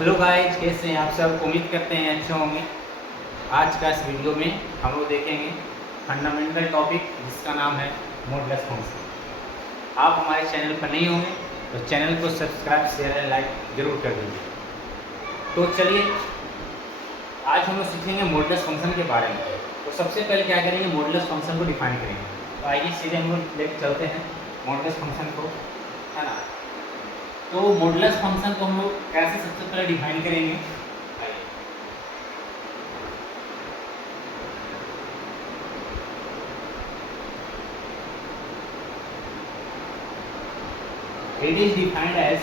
Hello guys, कैसे हैं आप सब। उम्मीद करते हैं अच्छे होंगे। आज का इस वीडियो में हम लोग देखेंगे फंडामेंटल टॉपिक जिसका नाम है मॉडुलस फंक्शन। आप हमारे चैनल पर नहीं होंगे तो चैनल को सब्सक्राइब शेयर एंड लाइक जरूर कर दीजिए। तो चलिए आज हम लोग सीखेंगे मॉडुलस फंक्शन के बारे में। तो सबसे पहले क्या करेंगे, मॉडुलस फंक्शन को डिफाइन करेंगे। तो आइए सीधे हम लोग लेकर चलते हैं मॉडुलस फंक्शन को, है ना। तो मॉडुलस फंक्शन को हम लोग कैसे सबसे पहले डिफाइन करेंगे। It is defined as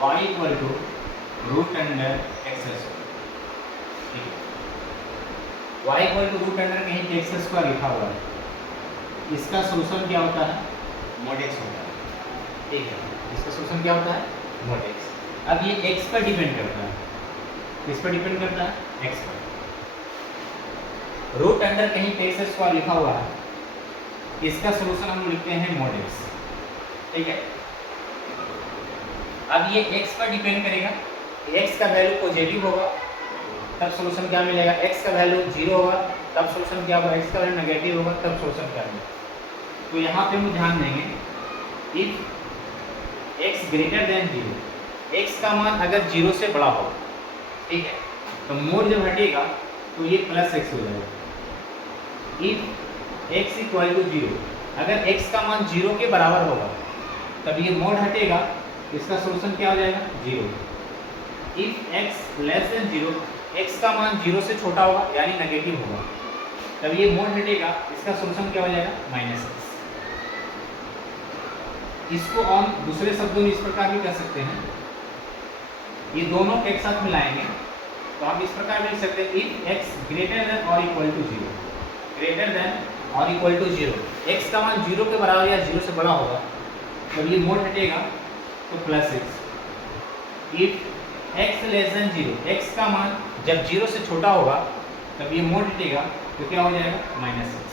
y equal to root under x square। ठीक है, y equal to root under कहीं पे x स्क्वायर लिखा हुआ है, इसका सोल्यूशन क्या होता है, mod x होता है। ठीक है, इसका सोल्यूशन क्या होता है, mod x। अब ये x पर डिपेंड करता है, किस पर डिपेंड करता है, x पर। रूट अंडर कहीं पे x स्क्वायर लिखा हुआ है, इसका सोल्यूशन हम लिखते हैं mod x। ठीक है, अब ये x पर डिपेंड करेगा, x का वैल्यू पॉजिटिव होगा तब सोल्यूशन क्या मिलेगा, x का वैल्यू 0 होगा तब सोल्यूशन क्या होगा, x का वैल्यू नेगेटिव होगा तब सोल्यूशन क्या मिलेगा। तो यहाँ पे हम ध्यान देंगे, if x greater then 0, x का मान अगर 0 से बड़ा हो, ठीक है, तो मोड जब हटेगा तो ये प्लस x हो जाएगा। इफ x इक्वल टू 0, अगर x का मान 0 के बराबर होगा तब ये मोड हटेगा, इसका सोल्यूशन क्या हो जाएगा, 0। If x less then 0, x का मान 0 से छोटा होगा यानी नेगेटिव होगा, तब ये मोड हटेगा, इसका सोल्यूशन क्या हो जाएगा, माइनस x। इसको हम दूसरे शब्दों में इस प्रकार भी कह सकते हैं, ये दोनों को एक साथ मिलाएंगे तो हम इस प्रकार लिख सकते हैं, इफ x ग्रेटर देन और इक्वल टू 0, ग्रेटर देन और इक्वल टू 0, x का मान 0 के बराबर या 0 से बड़ा होगा तब ये मोड हटेगा तो plus x। If x less then 0, x का मान जब 0 से छोटा होगा तब ये मोड हटेगा तो क्या हो जाएगा, माइनस x।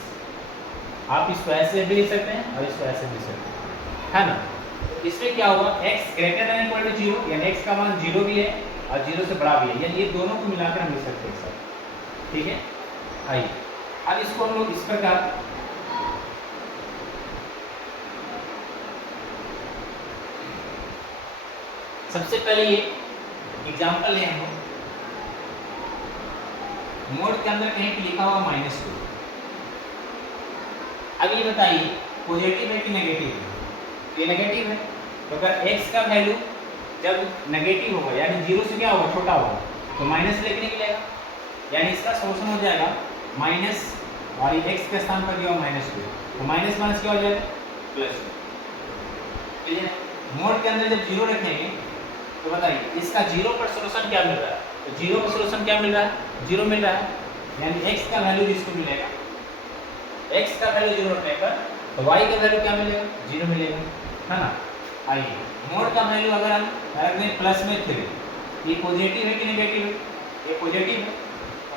आप इसको ऐसे भी लिख सकते हैं और इसको ऐसे भी लिख सकते हैं, है ना। इसमें क्या होगा, x greater than equal to 0 यानी x का मान 0 भी है और 0 से बड़ा भी है, यानी ये दोनों को मिलाकर हम लिख सकते हैं सर। ठीक है, आइए अब इसको हम लोग इस प्रकार सबसे पहले ये एग्जांपल लें हम लोग, मोड के अंदर कहीं पे लिखा हुआ -2। अब ये बताइए पॉजिटिव है कि नेगेटिव है, ये नेगेटिव है, तो अगर x का वैल्यू जब नेगेटिव होगा यानी 0 से क्या होगा, छोटा होगा, तो माइनस लेके निकलेगा, यानी इसका सोल्यूशन हो जाएगा माइनस, और ये x के स्थान पर दिया हुआ -2, तो माइनस माइनस क्या हो जाएगा, प्लस। ठीक है, मोड के अंदर जब 0 रखेंगे तो बताइए इसका 0 पर सोल्यूशन क्या मिल रहा है, तो 0 पर सोल्यूशन क्या मिल रहा है, 0 मिल रहा है, यानी x का वैल्यू जिसको मिलेगा, x का वैल्यू 0 रखने पर तो y का वैल्यू क्या मिलेगा, 0 मिलेगा, है ना। आइए मोड का वैल्यू अगर हम रख दें प्लस में 3, ये पॉजिटिव है कि नेगेटिव है, ये पॉजिटिव है,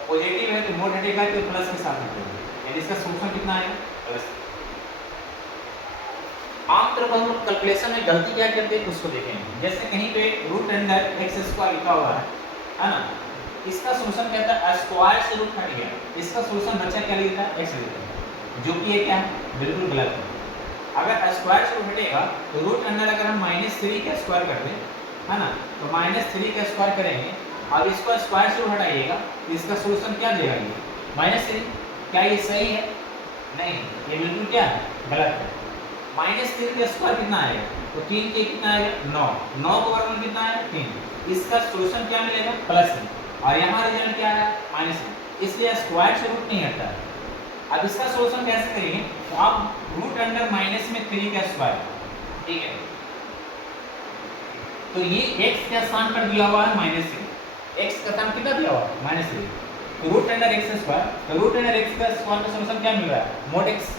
पॉजिटिव है तो मोड हटेगा तो प्लस के साथ हटेगा, यानी इसका सोल्यूशन कितना आएगा, प्लस। आमतौर पर हम लोग कैलकुलेशन में गलती क्या करते हैं उसको देखेंगे। जैसे कहीं पे रूट अंडर x स्क्वायर लिखा हुआ है ना, इसका सोल्यूशन कहता है स्क्वायर से रूट हट गया, इसका सोल्यूशन बच्चा क्या लिखता है, x लिखता है, जो कि ये क्या है, बिल्कुल गलत है। अगर स्क्वायर से रूट हटेगा तो रूट अंडर अगर हम -3 का स्क्वायर कर दें, है ना, तो -3 का स्क्वायर करेंगे, अब इसको स्क्वायर से रूट हटाइएगा तो इसका सोल्यूशन क्या देगा, ये -3। क्या ये सही है, नहीं, ये बिल्कुल क्या है, गलत है। -3 का स्क्वायर कितना आएगा, तो 3 के कितना आएगा, 9, 9 का वर्गमूल कितना आएगा, 3, इसका सोल्यूशन क्या मिलेगा, +3, और यहाँ रिजल्ट क्या है, -3, इसलिए स्क्वायर से रूट नहीं हटता है। अब इसका सोल्यूशन कैसे करेंगे, तो आप रूट अंडर माइनस में 3 का स्क्वायर, ठीक है, तो ये x के स्थान पर दिया हुआ है -3, x का स्थान कितना दिया हुआ है, -3, तो रूट अंडर x स्क्वायर, तो रूट अंडर x का स्क्वायर का सोल्यूशन क्या मिल रहा है, mod x,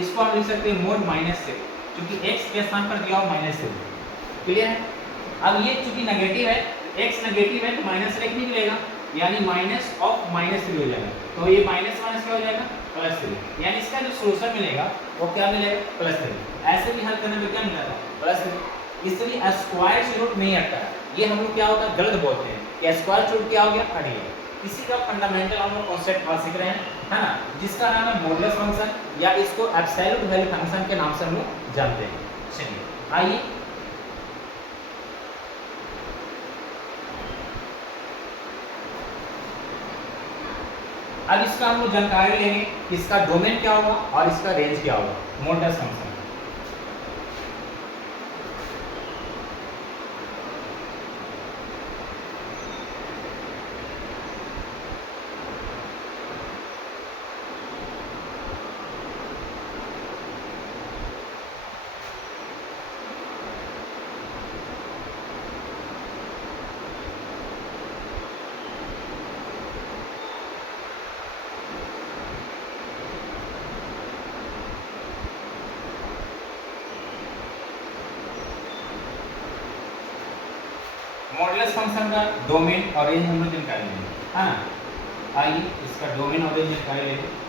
इसको हम लिख सकते हैं mod -3, क्योंकि x के स्थान पर दिया हुआ -3। क्लियर है। अब ये चूंकि नेगेटिव है, x नेगेटिव है तो माइनस से निकलेगा, यानी माइनस ऑफ -3 हो जाएगा, तो ये माइनस माइनस क्या हो जाएगा, +3, यानी इसका जो सोल्यूशन मिलेगा वो क्या मिलेगा, +3। ऐसे भी हल करने में क्या मिला था, +3। इसलिए स्क्वायर रूट नहीं हटता है। ये हम लोग क्या होता है गलत बोलते हैं कि स्क्वायर रूट क्या हो गया, हट गया। इसी का फंडामेंटल हम लोग कॉन्सेप्ट आज सीख रहे हैं, है ना, जिसका नाम है मॉडुलस फंक्शन या इसको एब्सोल्यूट वैल्यू फंक्शन के नाम से हम लोग जानते हैं। चलिए आइए अब इसका हम लोग जानकारी लेंगे, इसका डोमेन क्या होगा और इसका रेंज क्या होगा, मॉडुलस फंक्शन। मॉडुलस फंक्शन का डोमेन और रेंज हम लोग जानकारी लेंगे, है ना। आइए इसका डोमेन और रेंज जानकारी लेंगे।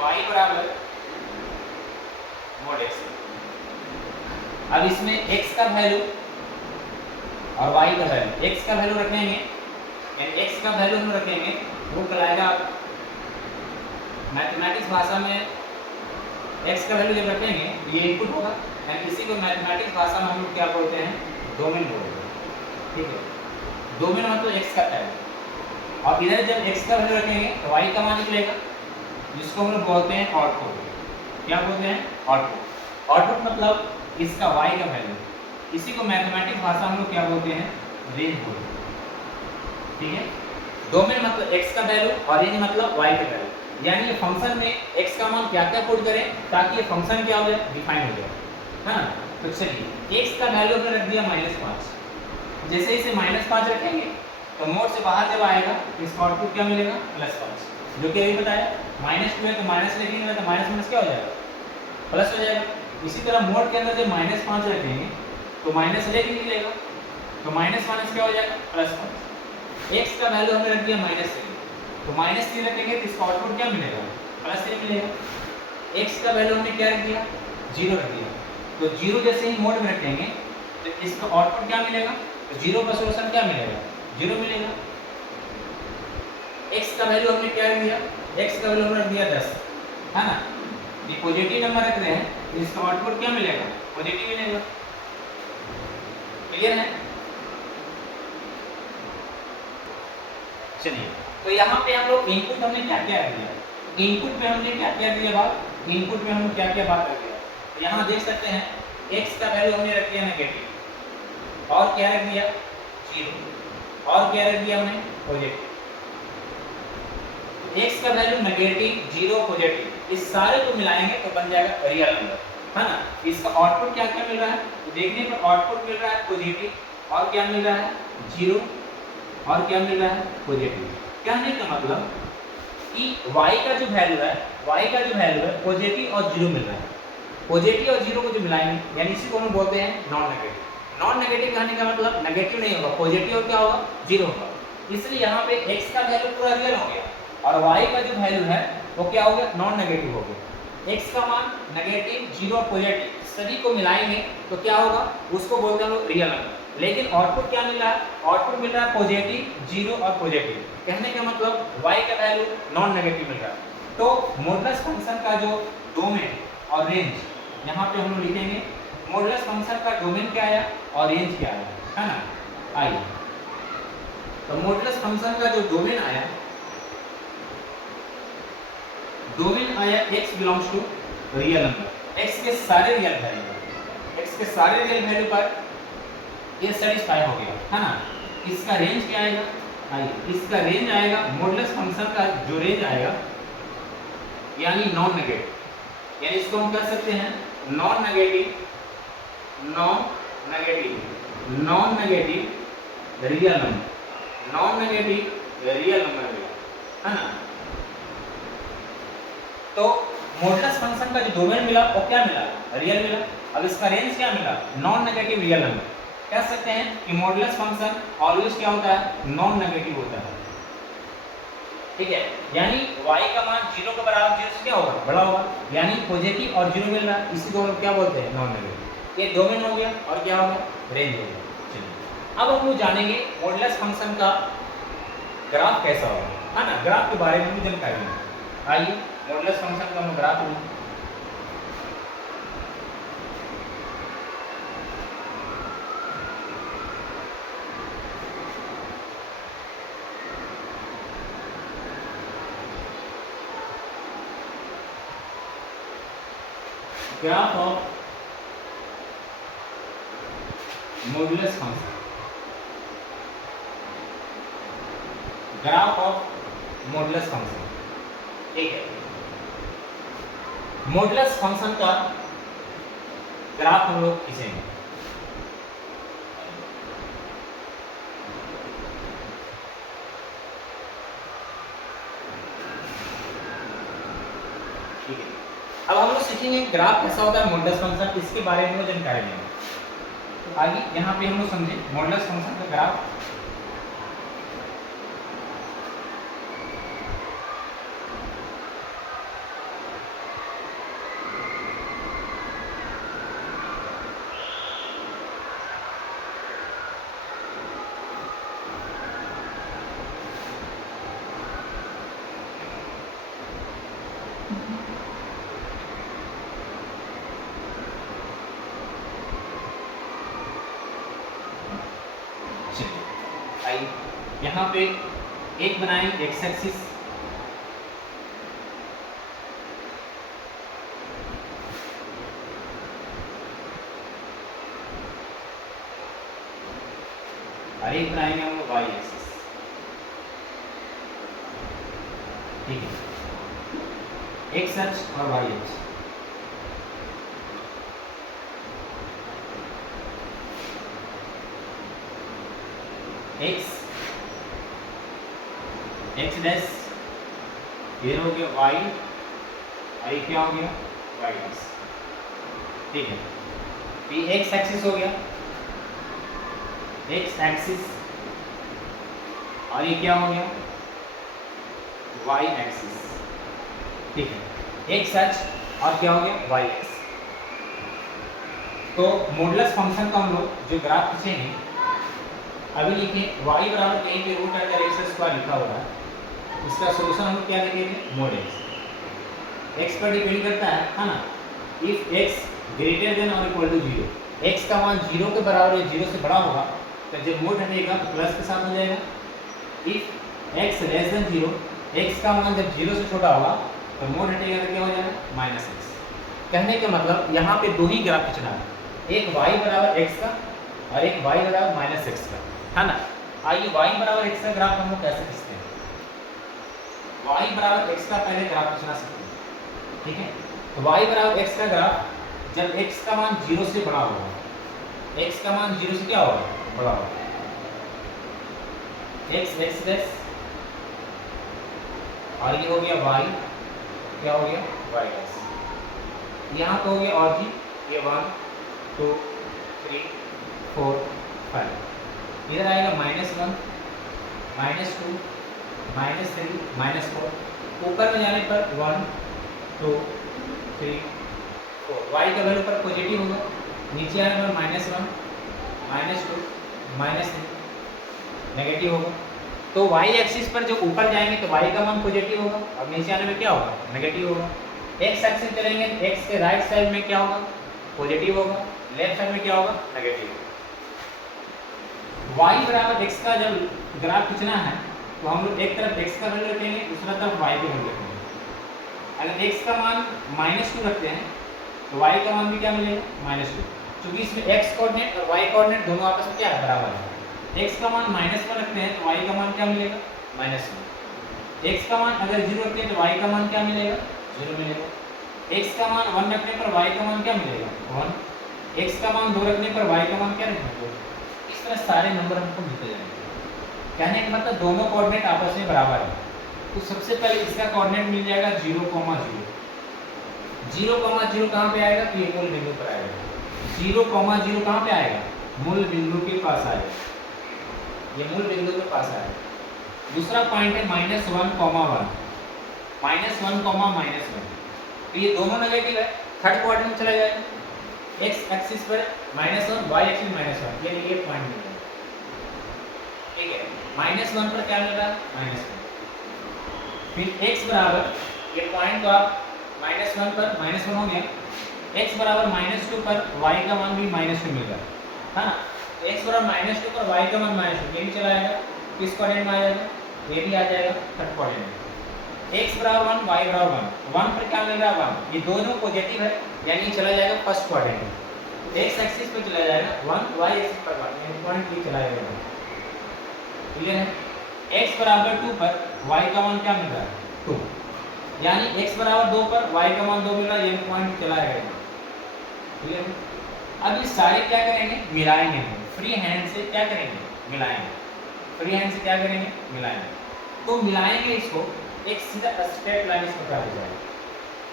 y बराबर mod x। अब इसमें x का वैल्यू और y का वैल्यू, x का वैल्यू रखेंगे यानी x का वैल्यू हम रखेंगे वो कहलाएगा, मैथमेटिक्स भाषा में x का वैल्यू जब रखेंगे ये इनपुट होगा, यानी इसी को मैथमेटिक्स भाषा में हम लोग क्या बोलते हैं, डोमेन बोलते हैं। ठीक है, डोमेन मतलब x का वैल्यू, और इधर जब x का वैल्यू रखेंगे तो y का मान निकलेगा, जिसको हम लोग बोलते हैं आउटपुट। क्या बोलते हैं, आउटपुट। आउटपुट मतलब इसका y का वैल्यू, इसी को मैथमेटिक्स भाषा हम लोग क्या बोलते हैं, रेंज बोलते हैं। ठीक है, डोमेन मतलब x का वैल्यू और रेंज मतलब y का वैल्यू, यानी ये फंक्शन में x का मान क्या क्या पुट करें ताकि ये फंक्शन क्या हो जाए, डिफाइन हो जाए, है ना। तो चलिए x का वैल्यू हमने रख दिया -5, जैसे इसे -5 रखेंगे तो मोड से बाहर जब आएगा तो इसका आउटपुट क्या मिलेगा, +5, जो कि अभी बताया -2 है तो माइनस लेंगे तो माइनस माइनस क्या हो जाएगा, प्लस हो जाएगा। इसी तरह मोड के अंदर जब -5 रखेंगे तो माइनस लेके निकलेगा, तो माइनस माइनस क्या हो जाएगा, +5। x का वैल्यू हमने रख दिया -3, तो -3 रखेंगे तो इसका आउटपुट क्या मिलेगा, +3 मिलेगा। x का वैल्यू हमने क्या रख दिया, 0 रख दिया, तो 0 जैसे ही मोड में रखेंगे तो इसका आउटपुट क्या मिलेगा, तो 0 का सॉल्यूशन क्या मिलेगा, 0 मिलेगा। x का वैल्यू हमने क्या रख दिया, x का वैल्यू हमने रख दिया 10, है ना। ये पॉजिटिव नंबर रख रहे हैं तो इसका आउटपुट क्या मिलेगा, पॉजिटिव मिलेगा। क्लियर है। चलिए तो यहाँ पे हम लोग इनपुट हमने क्या क्या रख दिया, इनपुट पे हमने क्या क्या दिया बात, इनपुट में हम क्या क्या बात रख दिया। तो यहाँ देख सकते हैं x का वैल्यू हमने रख दिया नेगेटिव, और क्या रख दिया 0, और क्या रख दिया हमने पॉजिटिव। x का वैल्यू नेगेटिव, 0, पॉजिटिव, इस सारे को मिलाएंगे तो बन जाएगा रियल नंबर, है ना। इसका आउटपुट क्या क्या मिल रहा है, तो देखने पर आउटपुट मिल रहा है पॉजिटिव, और क्या मिल रहा है 0, और क्या मिल रहा है पॉजिटिव। कहने का मतलब कि y का जो वैल्यू है, y का जो वैल्यू है पॉजिटिव और 0 मिल रहा है, पॉजिटिव और 0 को जो मिलाएंगे यानी इसी को हम बोलते हैं नॉन नेगेटिव। नॉन नेगेटिव कहने का मतलब नेगेटिव नहीं होगा, पॉजिटिव और क्या होगा 0 होगा, इसलिए यहाँ पे x का वैल्यू पूरा रियल हो गया और y का जो वैल्यू है वो क्या हो गया, नॉन नेगेटिव हो गया। x का मान नेगेटिव, 0, पॉजिटिव सभी को मिलाएंगे तो क्या होगा, उसको बोलते हैं हम लोग रियल नंबर। लेकिन आउटपुट क्या मिल रहा है, आउटपुट मिल रहा है पॉजिटिव, 0 और पॉजिटिव, कहने का मतलब y का वैल्यू नॉन नेगेटिव मिल रहा है। तो मॉडुलस फंक्शन का जो डोमेन और रेंज यहाँ पे हम लोग लिखेंगे, मॉडुलस फंक्शन का डोमेन क्या आया और रेंज क्या आया, है ना। आइए तो मॉडुलस फंक्शन का जो डोमेन आया, डोमेन आया x belongs to real number, x के सारे रियल वैल्यू, x के सारे रियल वैल्यू पर ये सेटिस्फाई हो गया, है ना। इसका रेंज क्या आएगा, आइए इसका रेंज आएगा, मॉडुलस फंक्शन का जो रेंज आएगा यानी नॉन नेगेटिव, यानी इसको हम कह सकते हैं non negative non negative real number, non negative real number मिला, है ना। तो मॉडुलस फंक्शन का जो डोमेन मिला वो क्या मिला, रियल मिला। अब इसका रेंज क्या मिला, नॉन नेगेटिव रियल नंबर। कह सकते हैं कि मॉडुलस फंक्शन ऑलवेज क्या होता है, नॉन नेगेटिव होता है, ठीक है। यानी y का मान 0 के बराबर, 0 से क्या होगा, बड़ा होगा, यानी पॉजिटिव और 0 मिल रहा है, इसी को हम क्या बोलते हैं, नॉन नेगेटिव। ये डोमेन हो गया और क्या हो गया, रेंज हो गया। चलिए अब हम लोग जानेंगे मॉडुलस फंक्शन का ग्राफ कैसा होगा, है ना। ग्राफ के बारे में भी जानकारी है। आइए मॉडुलस फंक्शन का हम ग्राफ लें। Graph of modulus function, graph of modulus function, ठीक है। मॉडुलस फंक्शन का ग्राफ हम लोग खींचेंगे। ठीक है, अब हम लोग सीखेंगे ग्राफ कैसा होता है मॉडुलस फंक्शन, इसके बारे में जानकारी लेंगे। तो आगे यहाँ पे हम लोग समझे मॉडुलस फंक्शन का ग्राफ। चलिए यहाँ पे एक बनाएंगे एक्स एक्सिस, और एक बनाएंगे हम वाई एक्सिस, ठीक है। एक्स अक्ष और वाई अक्ष, एक्स डैश, ये हो गया वाई, और ये क्या हो गया, वाई डैश, ठीक है। ये एक्स एक्सिस हो गया, एक्स एक्सिस, और ये क्या हो गया, वाई एक्सिस, ठीक है। एक्स अक्ष और क्या हो गया, वाई एक्स। तो मॉडुलस फंक्शन का हम लोग जो ग्राफ खींचेंगे, अभी लिखें y बराबर कहीं पे रूट अंडर एक्स स्क्वायर लिखा हुआ है, इसका सॉल्यूशन हम लोग क्या लिखेंगे, mod x पर डिपेंड करता है ना। इफ x ग्रेटर देन और इक्वल टू 0, x का मान 0 के बराबर या 0 से बड़ा होगा तो जब मोड हटेगा तो प्लस के साथ हो जाएगा। If x less then 0, x का मान जब 0 से छोटा होगा तो मोड हटेगा तो क्या हो जाएगा, माइनस x। कहने का मतलब यहाँ पे दो ही ग्राफ खींचना है, एक y बराबर x का और एक y बराबर माइनस x का, है ना। आइए y बराबर x का ग्राफ हम लोग कैसे खींचते हैं। y बराबर x का पहले ग्राफ खींचना सीखते हैं, ठीक है। तो y बराबर x का ग्राफ जब x का मान 0 से बड़ा होगा, x का मान 0 से क्या होगा, बड़ा होगा, x x डैश, और ये हो गया y, क्या हो गया, y डैश। यहाँ पे हो गया और जी, ये 1 2 3 4 5, इधर आएगा -1 -2 -3 -4, ऊपर में जाने पर 1 2 3 4, y का वैल्यू पर पॉजिटिव होगा, नीचे आने पर -1 -2 -3 नेगेटिव होगा। तो y एक्सिस पर जो ऊपर जाएंगे तो y का मान पॉजिटिव होगा और नीचे आने में क्या होगा, नेगेटिव होगा। x एक्सिस चलेंगे, x के राइट साइड में क्या होगा, पॉजिटिव होगा, लेफ्ट साइड में क्या होगा, नेगेटिव। y बराबर x का जब ग्राफ खींचना है तो हम लोग एक तरफ x का वैल्यू रखेंगे, दूसरा तरफ y का वैल्यू रखेंगे। अगर x का मान -2 रखते हैं तो y का मान भी क्या मिलेगा, -2, क्योंकि इसमें x कोऑर्डिनेट और y कोऑर्डिनेट दोनों आपस में क्या है, बराबर है। x का मान -1 रखते हैं तो y का मान क्या मिलेगा, -1। x का मान अगर 0 रखते हैं तो y का मान क्या मिलेगा, 0 मिलेगा। x का मान 1 रखने पर y का मान क्या मिलेगा, 1। x का मान 2 रखने पर y का मान क्या रखना है 2। इस तरह सारे नंबर हमको मिलते जाएंगे। कहने का मतलब दोनों कोऑर्डिनेट आपस में बराबर है। तो सबसे पहले इसका कोऑर्डिनेट मिल जाएगा 0, 0, 0 कहाँ पे आएगा, तो ये मूल बिंदु पर आएगा। 0, 0 कहाँ पे आएगा, मूल बिंदु के पास आएगा, ये मूल बिंदु के पास आएगा। दूसरा पॉइंट है -1, -1, -1, तो ये दोनों नेगेटिव है, थर्ड क्वाड्रेंट में चला जाएगा। x एक्सिस पर -1, y एक्सिस -1, यानी ये पॉइंट मिल जाएगा। ठीक है, -1 पर क्या मिल रहा है, -1। फिर x बराबर, ये पॉइंट तो आप -1 पर -1 हो गया, x बराबर -2 पर y का मान भी -2 मिल रहा है ना। x बराबर -2 पर y का मान -2, ये भी चला जाएगा, किस क्वाड्रेंट में आ जाएगा, ये भी आ जाएगा थर्ड क्वाड्रेंट में। x बराबर 1, y बराबर 1, 1 पर क्या मिल रहा है 1, ये दोनों पॉजिटिव है, यानी चला जाएगा फर्स्ट क्वाड्रेंट में। x एक्सिस पे चला जाएगा 1, y एक्सिस पर 1, यानी पॉइंट ये चला जाएगा। क्लियर है। x बराबर 2 पर y का मान क्या मिल रहा है, 2, यानी x बराबर 2 पर y का मान 2 मिल रहा है, यानी पॉइंट चला जाएगा। क्लियर है। अब ये सारे क्या करेंगे, मिलाएंगे हम, फ्री हैंड से क्या करेंगे, मिलाएंगे। फ्री हैंड से क्या करेंगे, मिलाएंगे। तो मिलाएंगे इसको, एक सीधा स्ट्रेट लाइन इस प्रकार हो जाएगा।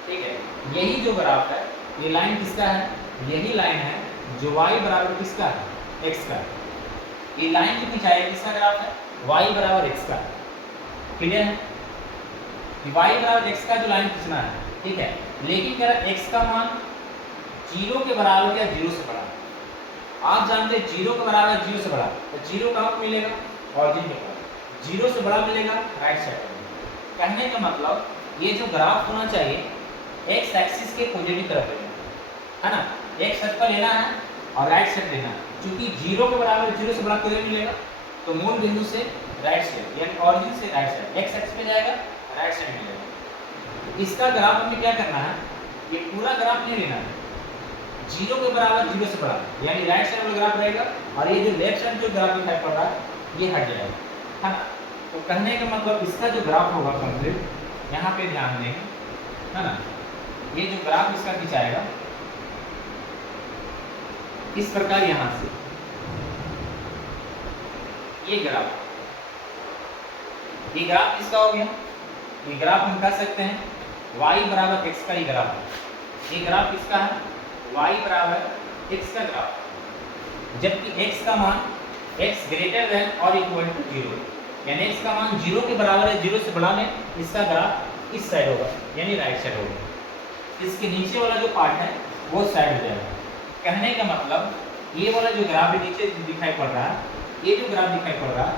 ठीक है, यही जो ग्राफ है, ये लाइन किसका है, यही लाइन है जो y बराबर किसका है, x का। ये लाइन जो खिंचाई है किसका ग्राफ है, y बराबर x का। क्लियर है, y बराबर x का जो लाइन खींचना है। ठीक है, लेकिन कह रहा x का मान 0 के बराबर या 0 से बड़ा। आप जानते हैं 0 के बराबर 0 से बड़ा, तो 0 कहाँ पर मिलेगा, ऑरिजिन के पास। 0 से बड़ा मिलेगा राइट साइड में। कहने का मतलब ये जो ग्राफ होना चाहिए x एक्सिस के पॉजिटिव तरफ लेना है ना, x अक्ष पर लेना है और राइट साइड लेना है। क्योंकि 0 के बराबर 0 से बड़ा किधर मिलेगा, तो मूल बिंदु से राइट साइड, यानी ऑरिजिन से राइट साइड, x एक्सिस पे जाएगा, राइट साइड मिलेगा। तो इसका ग्राफ हमें क्या करना है, ये पूरा ग्राफ नहीं लेना है, 0 के बराबर 0 से बड़ा, यानी राइट साइड वाला ग्राफ रहेगा, और ये जो लेफ्ट साइड जो ग्राफ दिखाई पड़ रहा है ये हट जाएगा, है ना। तो कहने का मतलब इसका जो ग्राफ होगा कंप्लीट, यहाँ पे ध्यान देंगे, है ना। ये जो ग्राफ इसका खिंचाएगा इस प्रकार, यहाँ से ये ग्राफ किसका हो गया, ये ग्राफ हम कह सकते हैं y बराबर x का ही ग्राफ है। ये ग्राफ किसका है, y बराबर x का ग्राफ, जबकि x का मान x ग्रेटर देन और इक्वल टू 0, यानी x का मान 0 के बराबर है, 0 से बड़ा में इसका ग्राफ इस साइड होगा, यानी राइट साइड होगा। इसके नीचे वाला जो पार्ट है वो साइड हो जाएगा। कहने का मतलब ये वाला जो ग्राफ नीचे दिखाई पड़ रहा है, ये जो ग्राफ दिखाई पड़ रहा है,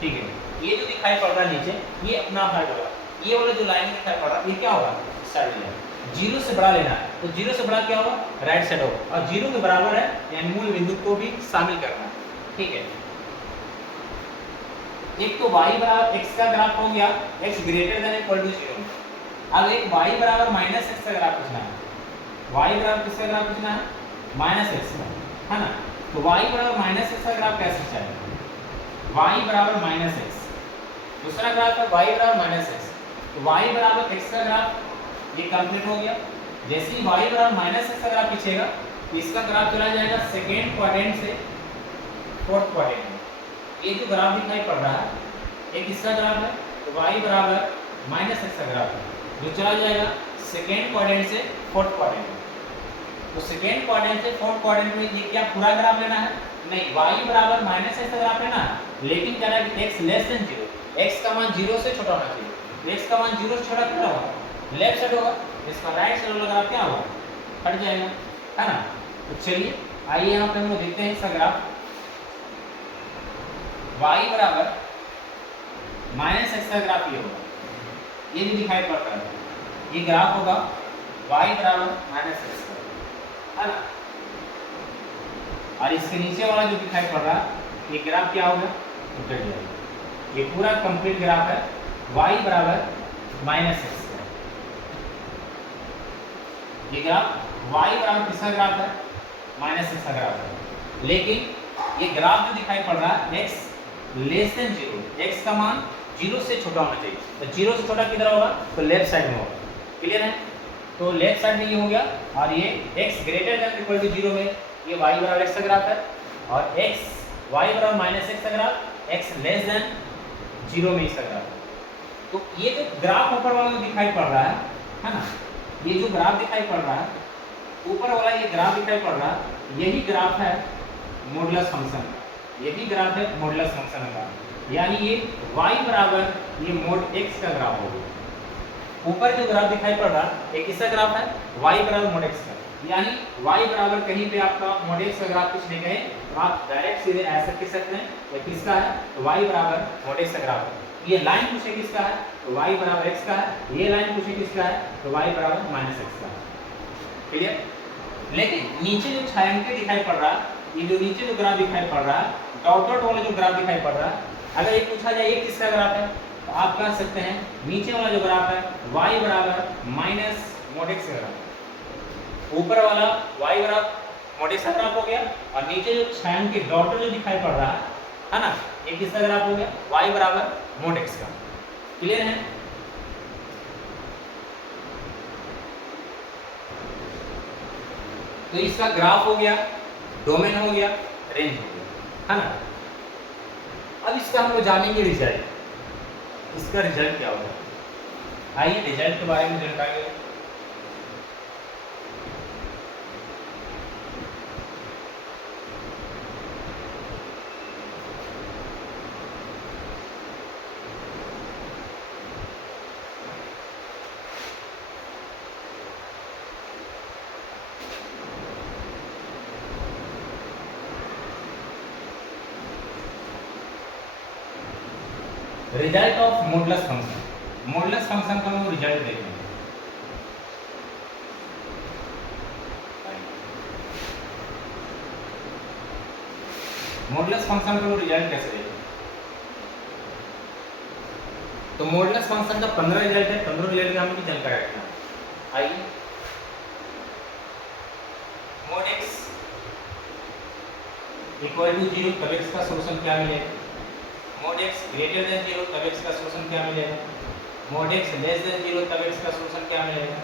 ठीक है, ये जो दिखाई पड़ रहा है नीचे, ये अपना हाइट होगा। ये वाला जो लाइन दिखाई पड़ रहा है ये क्या होगा, साइड हो जाएगा। 0 से बड़ा लेना है, तो 0 से बड़ा क्या होगा, राइट साइड होगा, और 0 के बराबर है, यानी मूल बिंदु को भी शामिल करना है। ठीक है, एक तो y बराबर x का ग्राफ हो गया, x greater than equal to 0। अब एक y बराबर -x का ग्राफ पूछना है, y बराबर किसका ग्राफ पूछना है, -x का, है ना। तो y बराबर -x का ग्राफ कैसे चलेगा, y बराबर -x, दूसरा ग्राफ है y बराबर -x, तो y बराबर x का ग्राफ ये कंप्लीट हो गया। जैसे ही y बराबर -x का ग्राफ खींचेगा, इसका ग्राफ चला जाएगा सेकेंड क्वाड्रेंट से फोर्थ क्वाड्रेंट में। ये जो ग्राफ दिखाई पड़ रहा है, एक इसका ग्राफ है, तो y बराबर -x का ग्राफ है, जो चला जाएगा सेकेंड क्वाड्रेंट से फोर्थ क्वाड्रेंट में। तो सेकेंड क्वाड्रेंट से फोर्थ क्वाड्रेंट में ये क्या पूरा ग्राफ लेना है, नहीं, y बराबर -x का ग्राफ लेना है, लेकिन क्या है कि x लेस देन 0, x का मान 0 से छोटा होना चाहिए। तो x का मान 0 से छोटा कितना होगा, लेफ्ट साइड होगा, इसका राइट साइड वाला ग्राफ क्या होगा, हट जाएगा, है ना। तो चलिए आइए यहाँ पे हम लोग देखते हैं इसका ग्राफ। y बराबर -x का ग्राफ ये होगा, ये भी दिखाई पड़ रहा है, ये ग्राफ होगा y बराबर -x का, है ना। और इसके नीचे वाला जो दिखाई पड़ रहा है, ये ग्राफ क्या होगा, उल्ट जाएगा। ये पूरा कंप्लीट ग्राफ है y बराबर -x का। ये ग्राफ y बराबर किसका ग्राफ है, -x का ग्राफ है, लेकिन ये ग्राफ जो दिखाई पड़ रहा है x लेस देन 0, x का मान 0 से छोटा होना चाहिए। तो 0 से छोटा किधर होगा, तो लेफ्ट साइड में होगा। क्लियर है। तो लेफ्ट साइड में ये हो गया, और ये x greater than equal to 0 में ये y बराबर x का ग्राफ है, और x y बराबर माइनस x का ग्राफ, x लेस देन 0 में इसका ग्राफ है। तो ये जो ग्राफ ऊपर वाला जो दिखाई पड़ रहा है ना, ये जो ग्राफ दिखाई पड़ रहा है ऊपर वाला, ये ग्राफ दिखाई पड़ रहा है, यही ग्राफ है मॉडुलस फंक्शन, यही ग्राफ है मॉडुलस फंक्शन का, यानी ये y बराबर ये मोड x का ग्राफ होगा। ऊपर जो ग्राफ दिखाई पड़ रहा है एक किसका ग्राफ है, y बराबर मोड x का, यानी y बराबर कहीं पे आपका मोड x का ग्राफ कुछ नहीं कहे तो आप डायरेक्ट सीधे ऐसा लिख सकते हैं, ये किसका है तो y बराबर मोड x का ग्राफ है। ये लाइन पूछे किसका है तो y बराबर x का है, ये लाइन पूछे किसका है तो y बराबर माइनस x का है। क्लियर? लेकिन नीचे जो छायांकित दिखाई पड़ रहा है, ये जो नीचे जो ग्राफ दिखाई पड़ रहा है, डॉट डॉट वाला जो ग्राफ दिखाई पड़ रहा है, अगर ये पूछा जाए ये किसका ग्राफ है तो आप कह सकते हैं नीचे वाला जो ग्राफ है y बराबर माइनस मोड x का ग्राफ। ऊपर वाला y बराबर मोड x का ग्राफ हो गया, और नीचे जो छायांकित डॉट जो दिखाई पड़ रहा है ना, ये किसका ग्राफ हो गया, y बराबर मोड x का। क्लियर है? तो इसका ग्राफ हो गया, डोमेन हो गया, रेंज हो गया, है ना। अब इसका हम लोग जानेंगे रिजल्ट, इसका रिजल्ट क्या होगा। आइए रिजल्ट के बारे में जानकारी लें। Result of modulus function, modulus function का हम रिजल्ट देखेंगे। मॉडुलस फंक्शन का रिजल्ट कैसे देखें, तो मॉडुलस फंक्शन का 15 रिजल्ट है, 15 रिजल्ट की हमें जानकारी रखना है। आइए, मोड x इक्वल टू 0 तब x का सोल्यूशन क्या मिलेगा, मोड x ग्रेटर देन 0 तब x का सोल्यूशन क्या मिलेगा, मोड x लेस देन 0 तब x का सोल्यूशन क्या मिलेगा,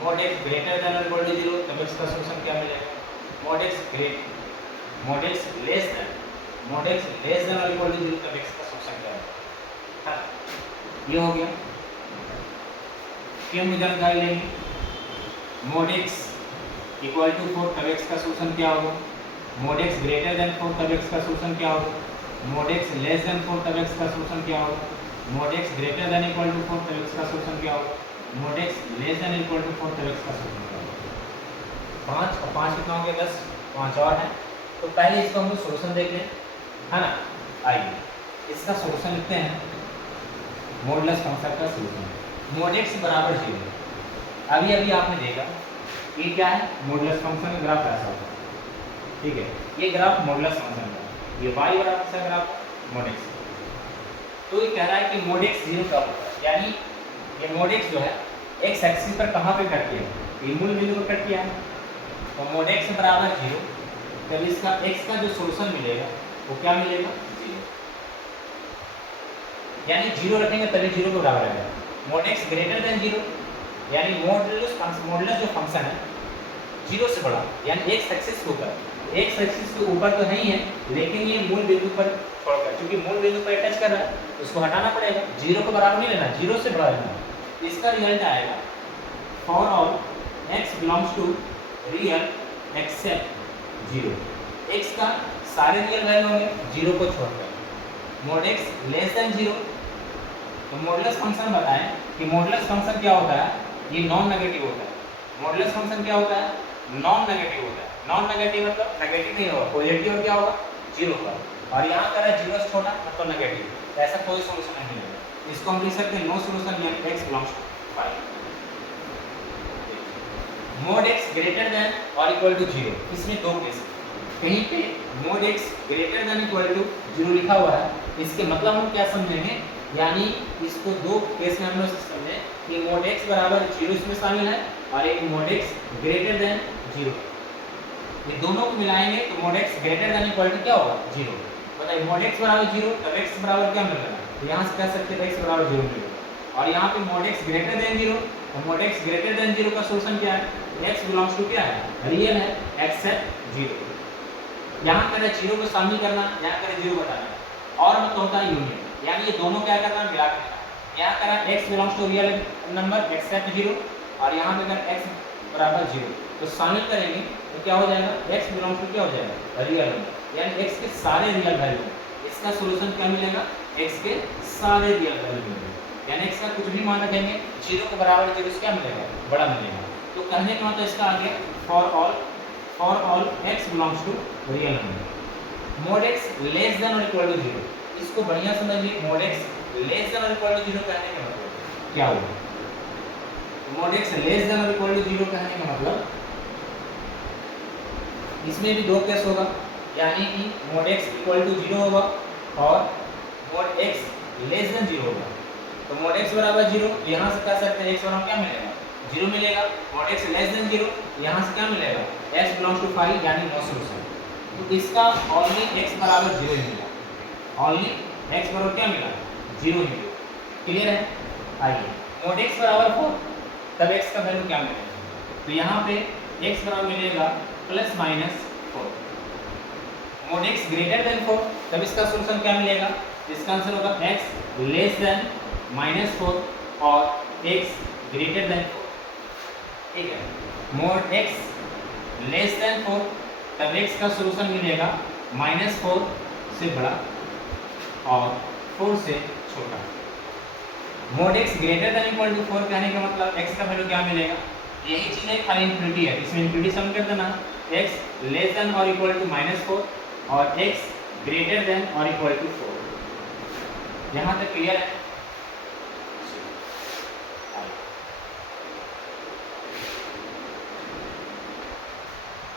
मोड x ग्रेटर देन और इक्वल टू 0 तब x का सोल्यूशन क्या मिलेगा, मोड x लेस देन और इक्वल टू 0 तब x का सोल्यूशन क्या मिलेगा। ये हो गया। फिर हम जानकारी लेंगे, मोड x इक्वल टू 4 तब x का सोल्यूशन क्या होगा, मोड x ग्रेटर देन 4 तब x का सोल्यूशन क्या होगा, मोड x लेस देन 4 तब x का सोल्यूशन क्या होगा, mod x greater than equal to 4 तब x का सोल्यूशन क्या होगा, mod x less than equal to 4 तब x का सोल्यूशन क्या होगा। 5 और 5 कितना हो गया 10, 5 और है। तो पहले इसको हम लोग सोल्यूशन देख लें, है ना। आइए इसका सोल्यूशन लिखते हैं, मॉडुलस फंक्शन का सोल्यूशन मोड x बराबर 0। अभी अभी आपने देखा ये क्या है, मॉडुलस फंक्शन का ग्राफ ऐसा होता है, ठीक है। ये ग्राफ मॉडुलस फंक्शन का, ये y बराबर सा ग्राफ मोड x। तो ये कह रहा है कि मोड x 0 कब होता है, यानी ये मोड x जो है x एक्सिस पर कहाँ पे कट किया है, ये मूल बिंदु पर कट किया है। तो मोड x बराबर 0 तब इसका x का जो सोल्यूशन मिलेगा वो क्या मिलेगा, 0। यानी 0 रखेंगे तभी 0 के बराबर आएगा। मोड x ग्रेटर देन 0 यानी मॉडुलस जो फंक्शन है 0 से बड़ा, यानी x एक्सिस के ऊपर, x एक्सिस के ऊपर तो नहीं है लेकिन ये मूल बिंदु पर छोड़कर, क्योंकि मूल बिंदु पर टच कर रहा है तो उसको हटाना पड़ेगा, 0 के बराबर नहीं लेना, 0 से बड़ा लेना। इसका रिजल्ट आएगा for all x belongs to real except 0, x का सारे रियल वैल्यू होंगे 0 को छोड़कर। मोड x लेस देन 0, तो मॉडुलस फंक्शन बताएं कि मॉडुलस फंक्शन क्या होता है, ये नॉन नेगेटिव होता है। मॉडुलस फंक्शन क्या होता है, नॉन नेगेटिव होता है। नॉन नेगेटिव मतलब नेगेटिव नहीं होगा, पॉजिटिव और क्या होगा 0 का, और यहाँ कर रहा है 0 से छोटा मतलब नेगेटिव, तो ऐसा कोई सोल्यूशन नहीं मिलेगा। इसको हम लिख सकते हैं नो सोल्यूशन या x belongs to 5। Mod x greater than और इक्वल टू 0, इसमें दो केस, कहीं पे mod x greater than equal to 0 लिखा हुआ है, इसके मतलब हम क्या समझेंगे, यानी इसको दो केस में हम लोग समझे कि मोड x बराबर 0 इसमें शामिल है और एक मोड x ग्रेटर देन 0। ये दोनों को मिलाएंगे तो mod x greater than equal to क्या होगा 0। बताइए मोड x बराबर 0 तब x बराबर क्या मिलेगा, तो यहाँ से कह सकते हैं x बराबर 0 मिलेगा, और यहाँ पे मोड x ग्रेटर देन 0 तो मोड x ग्रेटर देन 0 का सॉल्यूशन क्या है? x बिलोंग्स टू क्या है? रियल है, एक्सेप्ट 0। यहाँ कह रहे 0 को शामिल करना, यहाँ कह रहे 0 बताना और मतलब होता है यूनियन, यानी ये दोनों क्या करना, मिला के करना। यहाँ कह रहा x belongs to real number except 0 और यहाँ पे अगर x बराबर 0 तो शामिल करेंगे तो क्या हो जाएगा? x बिलोंग्स टू क्या हो जाएगा? रियल नंबर, यानी x के सारे रियल वैल्यू। इसका सॉल्यूशन क्या मिलेगा? x के सारे रियल वैल्यू मिलेंगे, यानी x का कुछ भी मान रखेंगे 0 के बराबर 0 से क्या मिलेगा? बड़ा मिलेगा। तो कहने का मतलब इसका आगे for all x belongs to real number. Mod x less than और इक्वल टू 0, इसको बढ़िया समझिए। मोड x लेस देन और इक्वल टू 0 कहने का मतलब क्या होगा? मोड x लेस देन और इक्वल टू 0 कहने का मतलब इसमें भी दो केस होगा, यानी कि मोड x इक्वल टू 0 होगा और मोड x लेस देन 0 होगा। तो मोड x बराबर 0, यहाँ से कह सकते हैं x बराबर क्या मिलेगा? 0 मिलेगा। मोड x लेस देन 0, यहाँ से क्या मिलेगा? x बिलोंग्स टू 5, यानी नो सॉल्यूशन। तो इसका ओनली x बराबर 0 ही मिला, ओनली x बराबर क्या मिला? 0 ही मिला। क्लियर है? आइए मोड x बराबर 4, तब x का वैल्यू क्या मिलेगा? तो यहाँ पे x बराबर मिलेगा plus minus 4। Mod x greater then 4, तब इसका सॉल्यूशन क्या मिलेगा? इसका आंसर होगा x लेस देन माइनस 4 और x ग्रेटर देन 4। ठीक है, मोड x लेस देन 4, तब x का सॉल्यूशन मिलेगा -4 से बड़ा और 4 से छोटा। Mod x greater than equal to 4 कहने का मतलब x का वैल्यू क्या मिलेगा? यही चीज है, खाली इंफिनिटी है, इसमें इंफिनिटी सम कर देना। x लेस देन और इक्वल टू -4 और x ग्रेटर देन और इक्वल टू 4। यहाँ तक क्लियर है?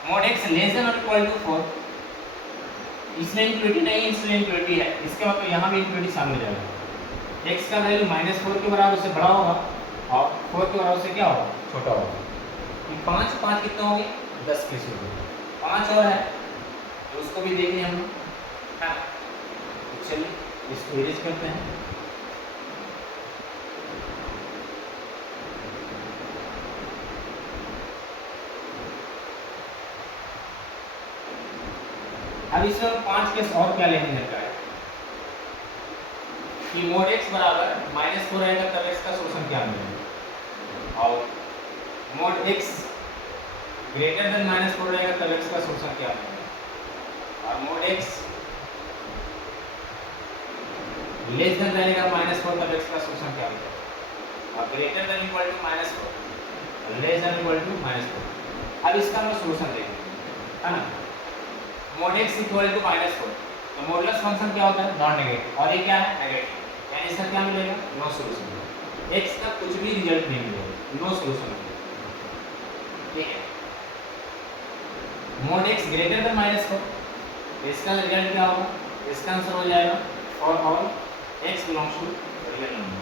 मोड x लेस देन और इक्वल टू 4, इसमें इंफिनिटी नहीं, इसमें इंफिनिटी है, इसका मतलब यहाँ भी इंफिनिटी शामिल हो जाएगा। x का वैल्यू -4 के बराबर से बड़ा होगा और 4 के बराबर से क्या होगा? छोटा होगा। ये 5 5 कितना हो गए? 10 के हो गए। 5 और है तो उसको भी देख लें हम लोग, हाँ। तो चलिए इसको इरेज करते हैं। अब इसमें 5 केस और क्या लेने लगा है कि मोड x बराबर -4 रहेगा तब x का सॉल्यूशन क्या मिलेगा, और मोड x ग्रेटर देन -4 रहेगा तब x का सॉल्यूशन क्या मिलेगा, और मोड x लेस देन रहेगा -4 तब x का सॉल्यूशन क्या मिलेगा, और greater than equal to -4 less than equal to -4। अब इसका हम सॉल्यूशन देखेंगे, है ना। मोड x इक्वल टू -4, तो मॉडुलस फंक्शन क्या होता है? नॉन नेगेटिव, और ये क्या है? नेगेटिव, यानी इसका क्या मिलेगा? No solution. x का कुछ भी रिजल्ट नहीं मिलेगा, नो सॉल्यूशन। ठीक है, मोड x ग्रेटर देन -4, इसका रिजल्ट क्या होगा? इसका आंसर हो जाएगा for all x belongs to real number.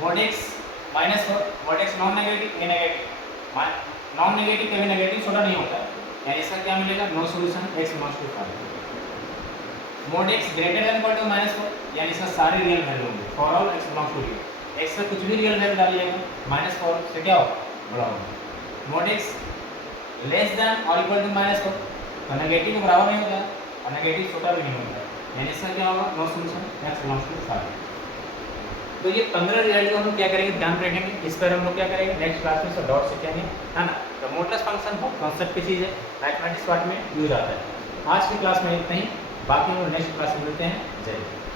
Mod x -4, mod x non negative, ये नेगेटिव, नॉन नेगेटिव कभी नेगेटिव छोटा नहीं होता है, यानी इसका क्या मिलेगा? No solution, x belongs to 5। Mod x greater than equal to -4, यानी इसका सारे रियल वैल्यू होंगे for all x belongs to real. x का कुछ भी रियल वैल्यू डालिएगा -4 से क्या होगा? बड़ा होगा। मोड x लेस देन और इक्वल टू -4, तो नेगेटिव के बराबर नहीं होता और नेगेटिव छोटा भी नहीं होता, यानी इसका क्या होगा? No solution, x belongs to 5। तो ये 15 रिजल्ट को हम लोग क्या करेंगे? ध्यान रखेंगे, इस पर हम लोग क्या करेंगे? नेक्स्ट क्लास में सब डॉट सीखेंगे, है ना। तो मॉडुलस फंक्शन बहुत कॉन्सेप्ट की चीज़ है, मैथमेटिक्स पार्ट में यूज आता है। आज की क्लास में इतना ही, बाकी हम लोग नेक्स्ट क्लास में मिलते हैं। जय हिंद।